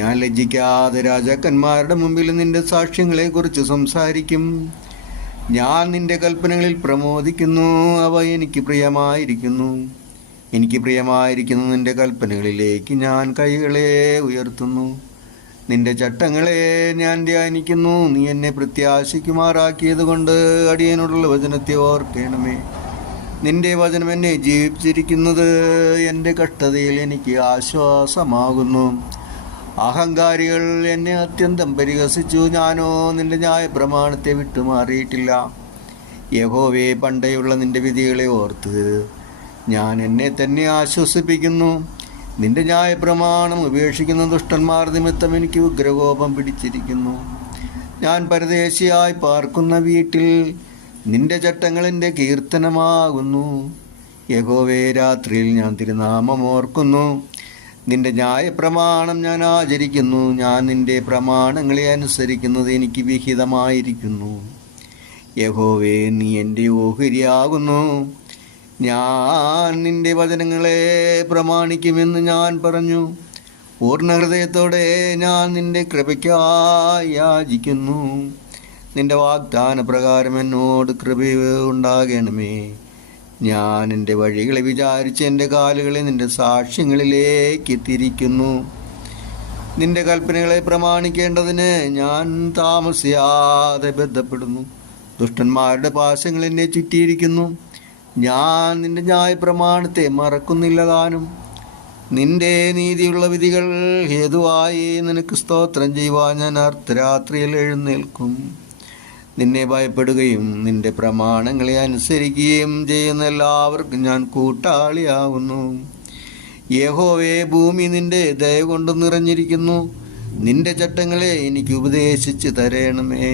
ഞാൻ ലജ്ജിക്കാതെ രാജാക്കന്മാരുടെ മുമ്പിൽ നിന്റെ സാക്ഷ്യങ്ങളെക്കുറിച്ച് സംസാരിക്കും. ഞാൻ നിന്റെ കൽപ്പനകളിൽ പ്രമോദിക്കുന്നു അവ എനിക്ക് പ്രിയമായിരിക്കുന്നു. എനിക്ക് പ്രിയമായിരിക്കുന്ന നിന്റെ കൽപ്പനകളിലേക്ക് ഞാൻ കൈകളെ ഉയർത്തുന്നു. നിന്റെ ചട്ടങ്ങളെ ഞാൻ ധ്യാനിക്കുന്നു നീ എന്നെ പ്രത്യാശിക്കുമാറാക്കിയത് കൊണ്ട് അടിയനോടുള്ള വചനത്തെ ഓർക്കണമേ. നിന്റെ വചനം എന്നെ ജീവിച്ചിരിക്കുന്നത് എന്റെ കഷ്ടതയിൽ എനിക്ക് ആശ്വാസമാകുന്നു. അഹങ്കാരികൾ എന്നെ അത്യന്തം പരിഹസിച്ചു. ഞാനോ നിന്റെ ന്യായ പ്രമാണത്തെ വിട്ടുമാറിയിട്ടില്ല. യഹോവേ പണ്ടേയുള്ള നിന്റെ വിധികളെ ഓർത്ത് ഞാൻ എന്നെ തന്നെ ആശ്വസിപ്പിക്കുന്നു. നിന്റെ ന്യായ പ്രമാണം ഉപേക്ഷിക്കുന്ന ദുഷ്ടന്മാർ നിമിത്തം എനിക്ക് ഉഗ്രകോപം പിടിച്ചിരിക്കുന്നു. ഞാൻ പരദേശിയായി പാർക്കുന്ന വീട്ടിൽ നിന്റെ ചട്ടങ്ങൾ എന്റെ കീർത്തനമാകുന്നു. യഹോവേ രാത്രിയിൽ ഞാൻ തിരുനാമം ഓർക്കുന്നു. നിന്റെ ന്യായ പ്രമാണം ഞാൻ ആചരിക്കുന്നു. ഞാൻ നിന്റെ പ്രമാണങ്ങളെ അനുസരിക്കുന്നത് എനിക്ക് വിഹിതമായിരിക്കുന്നു. യഹോവേ നീ എന്റെ ഓഹരിയാകുന്നു. ഞാൻ നിന്റെ വചനങ്ങളെ പ്രമാണിക്കുമെന്ന് ഞാൻ പറഞ്ഞു. പൂർണ ഹൃദയത്തോടെ ഞാൻ നിന്റെ കൃപയ്ക്കായി യാചിക്കുന്നു. നിന്റെ വാഗ്ദാന പ്രകാരം എന്നോട് കൃപ ഉണ്ടാകണമേ. ഞാൻ എന്റെ വഴികളെ വിചാരിച്ച് എന്റെ കാലുകളെ നിന്റെ സാക്ഷ്യങ്ങളിലേക്ക് തിരിക്കുന്നു. നിന്റെ കൽപ്പനകളെ പ്രമാണിക്കേണ്ടതിന് ഞാൻ താമസിയാതെ ബന്ധപ്പെടുന്നു. ദുഷ്ടന്മാരുടെ പാശങ്ങൾ എന്നെ ചുറ്റിയിരിക്കുന്നു. ഞാൻ നിന്റെ ന്യായ പ്രമാണത്തെ മറക്കുന്നില്ല താനും. നിന്റെ നീതിയുള്ള വിധികൾ ഹേതുവായി നിനക്ക് സ്തോത്രം ചെയ്യുവാൻ ഞാൻ അർദ്ധരാത്രിയിൽ എഴുന്നേൽക്കും. നിന്നെ ഭയപ്പെടുകയും നിന്റെ പ്രമാണങ്ങളെ അനുസരിക്കുകയും ചെയ്യുന്ന എല്ലാവർക്കും ഞാൻ കൂട്ടാളിയാവുന്നു. യഹോവേ ഭൂമി നിന്റെ ദയ കൊണ്ട് നിറഞ്ഞിരിക്കുന്നു. നിന്റെ ചട്ടങ്ങളെ എനിക്ക് ഉപദേശിച്ച് തരണമേ.